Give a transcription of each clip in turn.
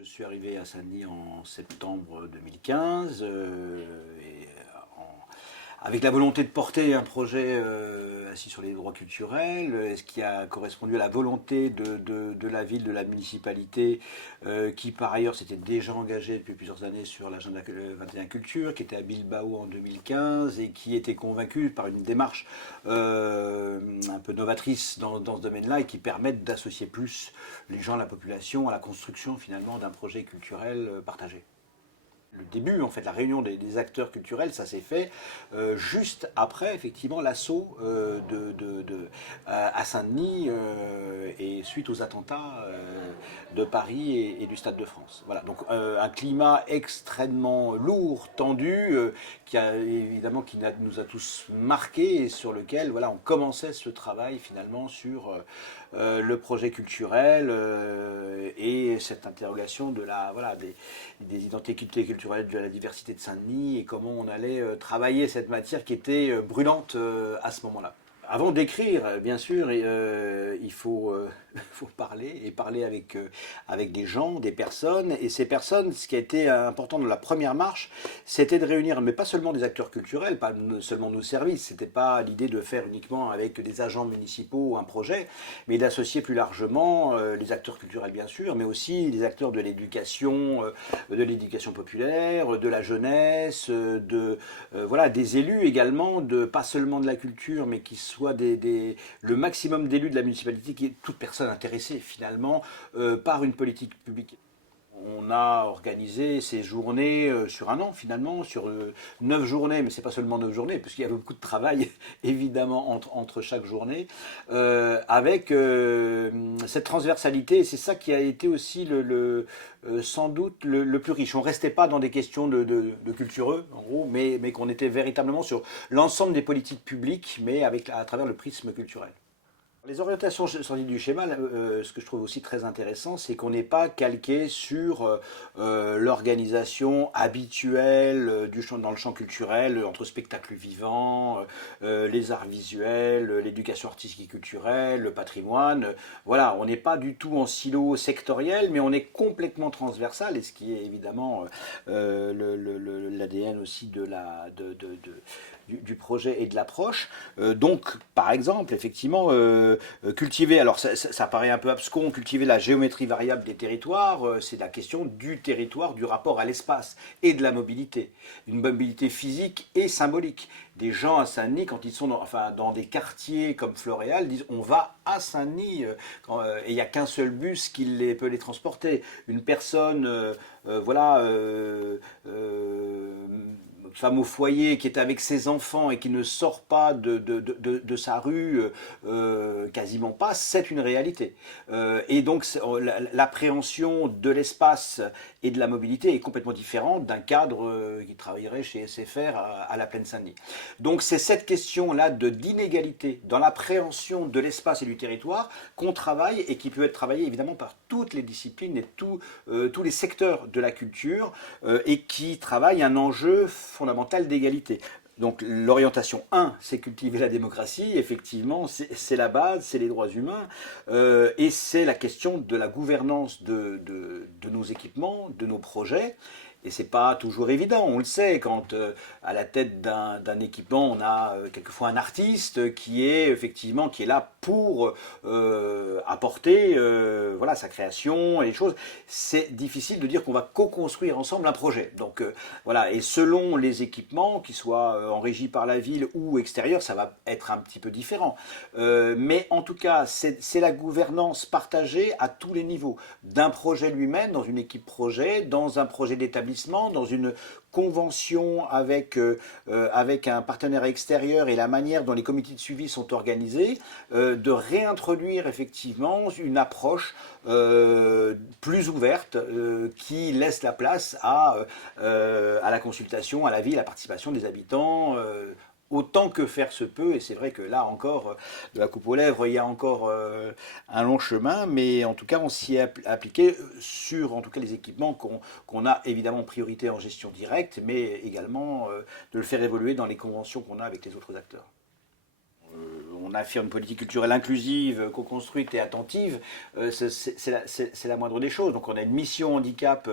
Je suis arrivé à Saint-Denis en septembre 2015 avec la volonté de porter un projet assis sur les droits culturels, ce qui a correspondu à la volonté de la ville, de la municipalité, qui par ailleurs s'était déjà engagée depuis plusieurs années sur l'agenda 21 Culture, qui était à Bilbao en 2015 et qui était convaincue par une démarche un peu novatrice dans ce domaine-là et qui permettent d'associer plus les gens, la population à la construction finalement d'un projet culturel partagé. Le début, en fait, la réunion des acteurs culturels, ça s'est fait juste après, effectivement, l'assaut à Saint-Denis et suite aux attentats de Paris et du Stade de France. Voilà, donc un climat extrêmement lourd, tendu, nous a tous marqués et sur lequel, voilà, on commençait ce travail finalement sur le projet culturel et cette interrogation de des identités culturelles, de la diversité de Saint-Denis et comment on allait travailler cette matière qui était brûlante à ce moment-là. Avant d'écrire, bien sûr, faut parler et parler avec des gens, des personnes. Et ces personnes, ce qui a été important dans la première marche, c'était de réunir, mais pas seulement des acteurs culturels, pas seulement nos services. C'était pas l'idée de faire uniquement avec des agents municipaux un projet, mais d'associer plus largement les acteurs culturels, bien sûr, mais aussi les acteurs de l'éducation populaire, de la jeunesse, voilà, des élus également, pas seulement de la culture, mais qui soient le maximum d'élus de la municipalité, qui est toute personne intéressée finalement par une politique publique. On a organisé ces journées sur un an finalement, sur 9 journées, mais c'est pas seulement 9 journées, parce qu'il y avait beaucoup de travail évidemment entre chaque journée, avec cette transversalité, et c'est ça qui a été aussi sans doute le plus riche. On ne restait pas dans des questions de cultureux, en gros, mais qu'on était véritablement sur l'ensemble des politiques publiques, mais à travers le prisme culturel. Les orientations sorties du schéma, ce que je trouve aussi très intéressant, c'est qu'on n'est pas calqué sur l'organisation habituelle dans le champ culturel, entre spectacles vivants, les arts visuels, l'éducation artistique et culturelle, le patrimoine. Voilà, on n'est pas du tout en silo sectoriel, mais on est complètement transversal, et ce qui est évidemment l'ADN aussi du projet et de l'approche. Donc, par exemple, effectivement, cultiver, alors ça paraît un peu abscon, cultiver la géométrie variable des territoires, c'est la question du territoire, du rapport à l'espace et de la mobilité. Une mobilité physique et symbolique. Des gens à Saint-Denis, quand ils sont dans des quartiers comme Floréal, disent on va à Saint-Denis et il n'y a qu'un seul bus qui peut les transporter. Une personne, voilà, femme au foyer qui est avec ses enfants et qui ne sort pas de sa rue, quasiment pas, c'est une réalité. Et donc l'appréhension de l'espace et de la mobilité est complètement différente d'un cadre qui travaillerait chez SFR à la Plaine Saint-Denis. Donc c'est cette question-là d'inégalité dans l'appréhension de l'espace et du territoire qu'on travaille et qui peut être travaillée évidemment par toutes les disciplines et tous les secteurs de la culture et qui travaillent un enjeu fondamental d'égalité. Donc l'orientation 1, c'est cultiver la démocratie, effectivement, c'est la base, c'est les droits humains, et c'est la question de la gouvernance de nos équipements, de nos projets. Et c'est pas toujours évident, on le sait, quand à la tête d'un équipement, on a quelquefois un artiste qui est là pour apporter voilà, sa création et les choses. C'est difficile de dire qu'on va co-construire ensemble un projet. Donc voilà, et selon les équipements, qu'ils soient en régie par la ville ou extérieurs, ça va être un petit peu différent. Mais en tout cas, c'est la gouvernance partagée à tous les niveaux, d'un projet lui-même, dans une équipe projet, dans un projet d'établissement, dans une convention avec un partenaire extérieur et la manière dont les comités de suivi sont organisés, de réintroduire effectivement une approche plus ouverte qui laisse la place à la consultation, à l'avis, à la participation des habitants. Autant que faire se peut, et c'est vrai que là encore, de la coupe aux lèvres, il y a encore un long chemin, mais en tout cas, on s'y est appliqué sur en tout cas les équipements qu'on a évidemment en priorité en gestion directe, mais également de le faire évoluer dans les conventions qu'on a avec les autres acteurs. on affirme une politique culturelle inclusive, co-construite et attentive, c'est la moindre des choses. Donc on a une mission handicap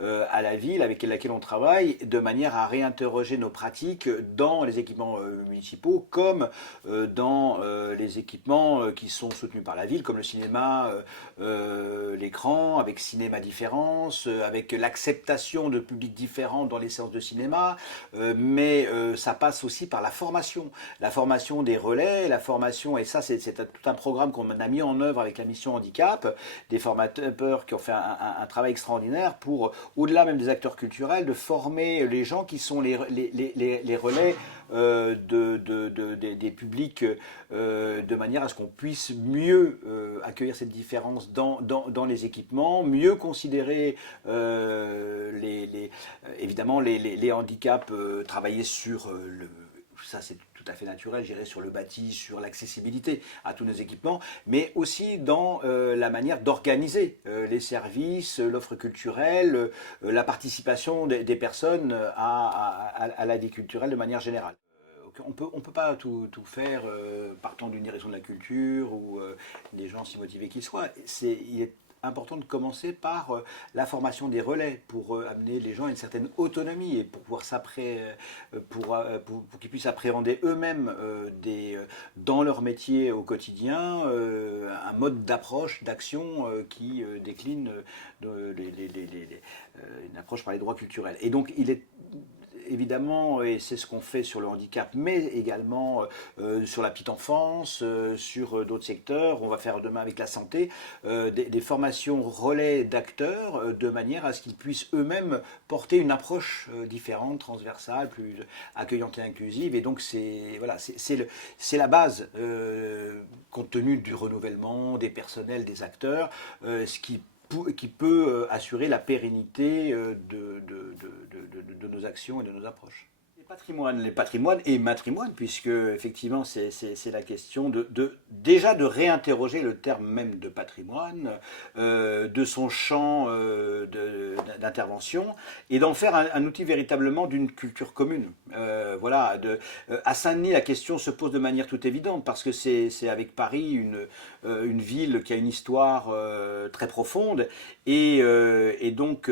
à la ville avec laquelle on travaille de manière à réinterroger nos pratiques dans les équipements municipaux comme dans les équipements qui sont soutenus par la ville, comme le cinéma, l'écran, avec cinéma différence, avec l'acceptation de publics différents dans les séances de cinéma, mais ça passe aussi par la formation des relais, la formation, et ça c'est tout un programme qu'on a mis en œuvre avec la mission handicap, des formateurs qui ont fait un travail extraordinaire pour, au-delà même des acteurs culturels, de former les gens qui sont les relais des publics de manière à ce qu'on puisse mieux accueillir cette différence dans les équipements, mieux considérer évidemment les handicaps, travailler sur ça c'est tout à fait naturel, j'irai sur le bâti, sur l'accessibilité à tous nos équipements, mais aussi dans la manière d'organiser les services, l'offre culturelle, la participation des personnes à la vie culturelle de manière générale. On peut pas tout faire partant d'une direction de la culture ou des gens si motivés qu'ils soient. Il est important de commencer par la formation des relais pour amener les gens à une certaine autonomie et pour pouvoir pour qu'ils puissent appréhender eux-mêmes dans leur métier au quotidien un mode d'approche, d'action qui décline une approche par les droits culturels. Et donc il est évidemment, et c'est ce qu'on fait sur le handicap, mais également sur la petite enfance, sur d'autres secteurs. On va faire demain avec la santé des formations relais d'acteurs de manière à ce qu'ils puissent eux-mêmes porter une approche différente, transversale, plus accueillante et inclusive. Et donc c'est la base, compte tenu du renouvellement des personnels, des acteurs, ce qui peut assurer la pérennité de nos actions et de nos approches. Les patrimoines et matrimoine, puisque effectivement c'est la question déjà de réinterroger le terme même de patrimoine, de son champ d'intervention, et d'en faire un outil véritablement d'une culture commune. À Saint-Denis, la question se pose de manière toute évidente, parce que c'est avec Paris une ville qui a une histoire très profonde, et donc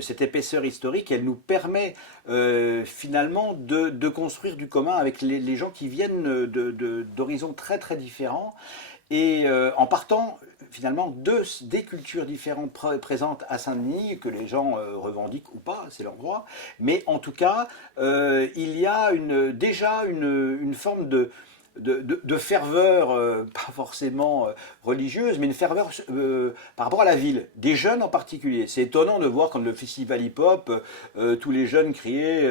cette épaisseur historique, elle nous permet finalement de construire du commun avec les gens qui viennent d'horizons très très différents, et en partant finalement des cultures différentes présentes à Saint-Denis, que les gens revendiquent ou pas, c'est leur droit, mais en tout cas il y a déjà une forme de ferveur, pas forcément religieuse, mais une ferveur par rapport à la ville, des jeunes en particulier. C'est étonnant de voir quand le festival hip-hop, tous les jeunes criaient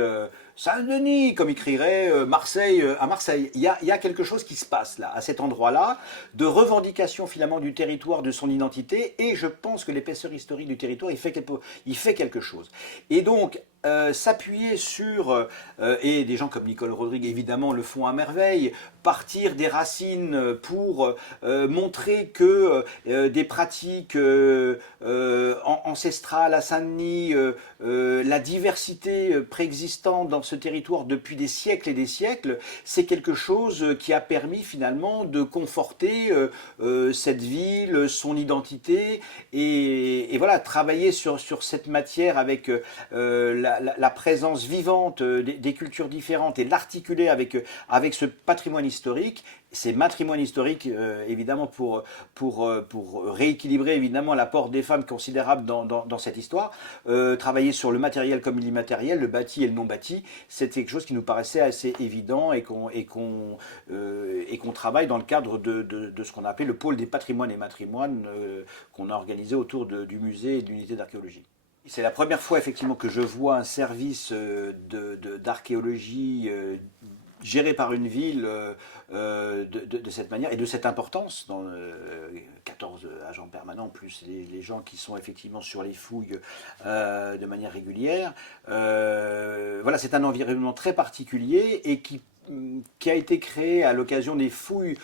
Saint-Denis, comme ils crieraient Marseille à Marseille. Il y a quelque chose qui se passe là, à cet endroit-là, de revendication finalement du territoire, de son identité, et je pense que l'épaisseur historique du territoire, il fait quelque chose. Et donc, s'appuyer sur, et des gens comme Nicole Rodrigue évidemment le font à merveille, partir des racines pour montrer que des pratiques ancestrales à Saint-Denis, la diversité préexistante dans ce territoire depuis des siècles et des siècles, c'est quelque chose qui a permis finalement de conforter cette ville, son identité, et voilà, travailler sur cette matière avec la présence vivante des cultures différentes et l'articuler avec ce patrimoine historique, ces matrimoines historiques, évidemment pour rééquilibrer évidemment l'apport des femmes considérable dans cette histoire, travailler sur le matériel comme l'immatériel, le bâti et le non bâti, c'est quelque chose qui nous paraissait assez évident et qu'on travaille dans le cadre de ce qu'on a appelé le pôle des patrimoines et matrimoines qu'on a organisé autour du musée et de l'unité d'archéologie. C'est la première fois effectivement que je vois un service d'archéologie géré par une ville de cette manière et de cette importance, dans 14 agents permanents, plus les gens qui sont effectivement sur les fouilles de manière régulière. Voilà, c'est un environnement très particulier et qui qui a été créé à l'occasion des fouilles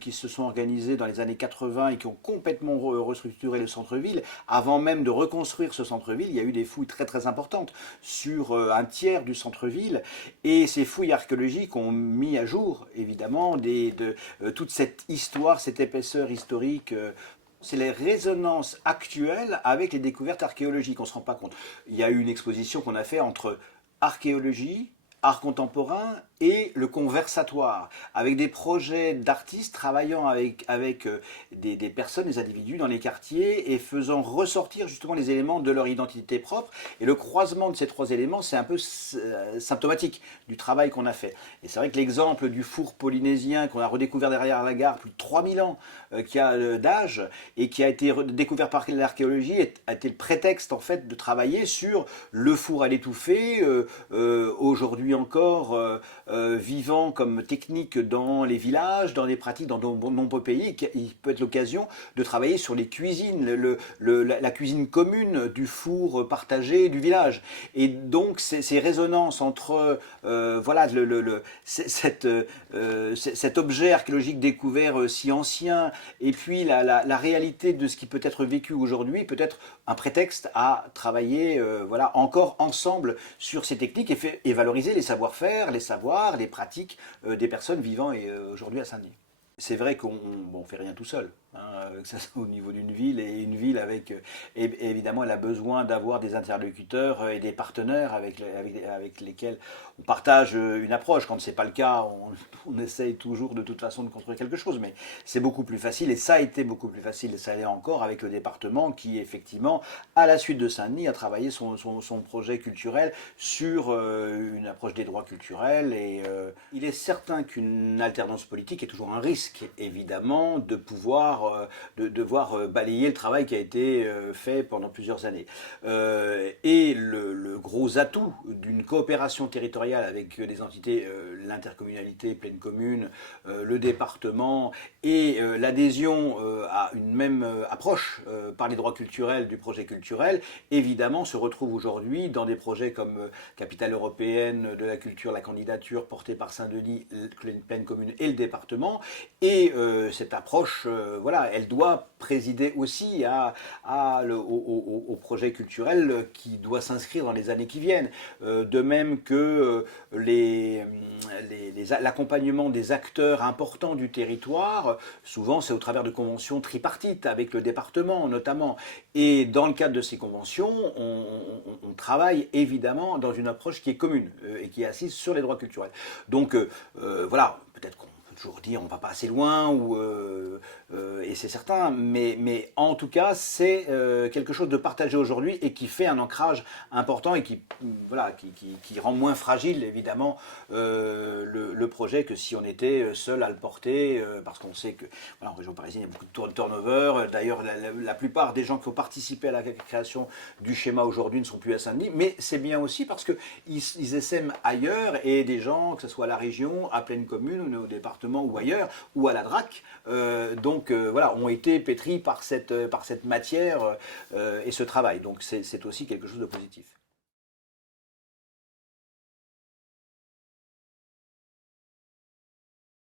qui se sont organisées dans les années 80 et qui ont complètement restructuré le centre-ville. Avant même de reconstruire ce centre-ville, il y a eu des fouilles très très importantes sur un tiers du centre-ville. Et ces fouilles archéologiques ont mis à jour, évidemment, toute cette histoire, cette épaisseur historique. C'est les résonances actuelles avec les découvertes archéologiques, on ne se rend pas compte. Il y a eu une exposition qu'on a faite entre archéologie, art contemporain et le conversatoire, avec des projets d'artistes travaillant avec des personnes, des individus dans les quartiers et faisant ressortir justement les éléments de leur identité propre. Et le croisement de ces trois éléments, c'est un peu symptomatique du travail qu'on a fait. Et c'est vrai que l'exemple du four polynésien qu'on a redécouvert derrière la gare, plus de 3000 ans qui a d'âge et qui a été découvert par l'archéologie, a été le prétexte en fait de travailler sur le four à l'étouffée, aujourd'hui encore vivant comme technique dans les villages, dans les pratiques dans de nombreux pays. Il peut être l'occasion de travailler sur les cuisines, la cuisine commune du four partagé du village. Et donc ces résonances entre voilà, cet objet archéologique découvert si ancien et puis la réalité de ce qui peut être vécu aujourd'hui, peut être un prétexte à travailler voilà, encore ensemble sur ces techniques et valoriser les savoir-faire, les savoirs, les pratiques des personnes vivant aujourd'hui à Saint-Denis. C'est vrai qu'on ne fait rien tout seul, hein, que ce soit au niveau d'une ville, et une ville et évidemment elle a besoin d'avoir des interlocuteurs et des partenaires avec lesquels on partage une approche. Quand ce n'est pas le cas, on essaye toujours de toute façon de construire quelque chose, mais c'est beaucoup plus facile, et ça a été beaucoup plus facile, et ça l'est encore avec le département qui effectivement, à la suite de Saint-Denis, a travaillé son projet culturel sur une approche des droits culturels, et il est certain qu'une alternance politique est toujours un risque, évidemment, de pouvoir devoir balayer le travail qui a été fait pendant plusieurs années. Et le gros atout d'une coopération territoriale avec les entités, l'intercommunalité, pleine commune, le département et l'adhésion à une même approche par les droits culturels du projet culturel, évidemment se retrouve aujourd'hui dans des projets comme Capitale européenne de la culture, la candidature portée par Saint-Denis, pleine commune et le département. Et cette approche, voilà, elle doit présider aussi au projet culturel qui doit s'inscrire dans les années qui viennent. De même que l'accompagnement des acteurs importants du territoire, souvent c'est au travers de conventions tripartites avec le département notamment. Et dans le cadre de ces conventions, on travaille évidemment dans une approche qui est commune et qui est assise sur les droits culturels. Donc voilà, peut-être qu'on peut toujours dire on ne va pas assez loin, et c'est certain, mais en tout cas c'est quelque chose de partagé aujourd'hui et qui fait un ancrage important et voilà, qui rend moins fragile évidemment le projet que si on était seul à le porter, parce qu'on sait que voilà, en région parisienne il y a beaucoup de turnover. D'ailleurs la plupart des gens qui ont participé à la création du schéma aujourd'hui ne sont plus à Saint-Denis, mais c'est bien aussi parce qu'ils essaiment ailleurs, et des gens, que ce soit à la région, à pleine commune, au département ou ailleurs, ou à la DRAC, donc voilà, ont été pétris par cette matière et ce travail. Donc c'est aussi quelque chose de positif.